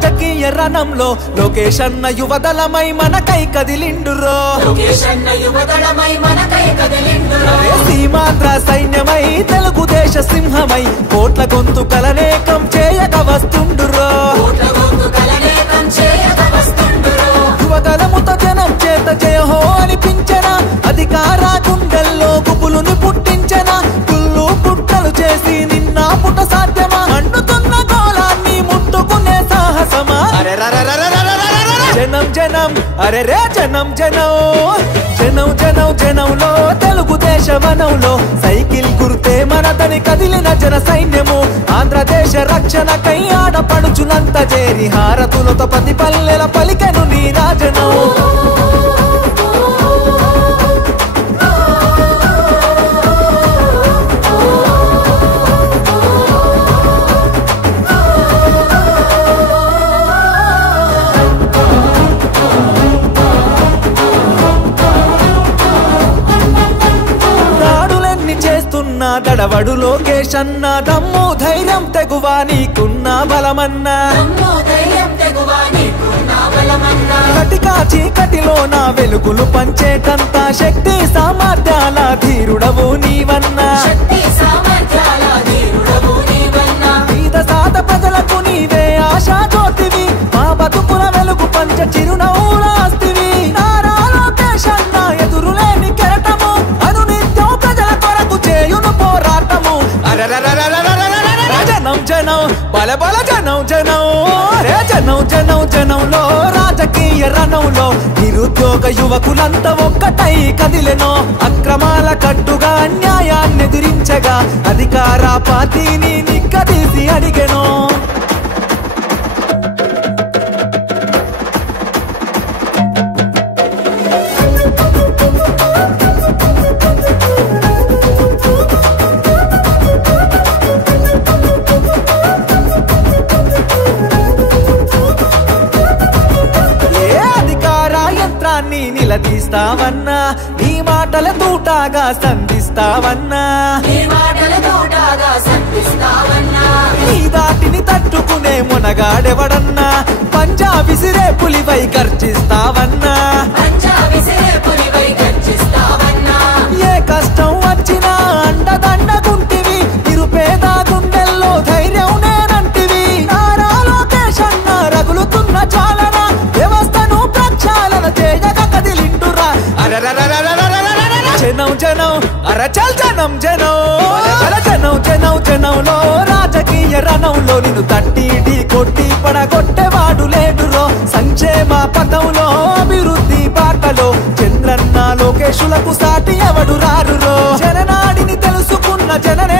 రాజకీయ రణంలో లోకేష్ అన్న యువదళమై మనకై కదిలిండురో సీమాంధ్ర సైన్యమై తెలుగుదేశ సింహమై కోట్ల గొంతుకలనేకం చేయక వస్తుండురో యువగలముతో జనం చేత జయహో అనిపించనా అధికార గుండెల్లో గుబులుని పుట్టించనా కుళ్ళు పుట్టలు చేసి నిన్న పుట సాధ్యమా అంటుతున్న గోళాన్ని ముట్టుకునే సాహసమా జనం జనం అరే రే జనం జనం జనం జనం జనంలో తెలుగుదేశ వనంలో సైకిల్ గుర్తే మనదని కదిలిన జన సైన్యము ఆంధ్రదేశ రక్షణకై ఆడపడుచునంత చేరి హారతులతో ప్రతి పల్లెల పలికెను నీ రాజనం దడవడు లోకేష్ అన్న దమ్ము ధైర్యం తెగువా నీకున్న బలమన్నా కటికా చీకటిలో నా వెలుగులు పంచేటంత శక్తి సామర్థ్యాల ధీరుడవు నీవన్నా పేద సాత ప్రజలకు నీవే ఆశా జ్యోతివి మా బతుకుల వెలుగు పంచ చిరునవ్వులాస్తివి నారా లోకేష్ అన్న ఎదురులేని కెరటము అనునిత్యం ప్రజల కొరకు చేయును పోరాటము జనం జనం బల బల జనం జనం రే జనం జనం జనంలో రాజకీయ రణంలో నిరుద్యోగ యువకులంతా ఒక్కటై కదిలెనో అక్రమాల కట్టుగా అన్యాయాన్ని ఎదిరించగా అధికార పార్టీని నిక్కదీసి అడిగెనో నిలదీస్తావన్నా నీ మాటల తూటాగా సంధిస్తావన్నా నీ దాటిని తట్టుకునే మునగాడెవడన్నా పంజా విసిరే పులిపై గర్జిస్తావన్నా ఏ కష్టం వచ్చినా అండదండగుంటివి నిరుపేద గుండెల్లో ధైర్యం నేనంటివి నారా లోకేష్ అన్న రగులుతున్న చాలన వ్యవస్థను ప్రక్షాళన చేయగా కదిలిండురా జనం జనం అరచల్ జనం జనం జనం జనం జనంలో రాజకీయ రణంలో నిన్ను తట్టి కొట్టి పడగొట్టేవాడు లేడురో సంక్షేమ పథంలో అభివృద్ధి బాటలో చంద్రన్న లోకేశులకు సాటి ఎవడు రారురో జననాడిని తెలుసుకున్న జననే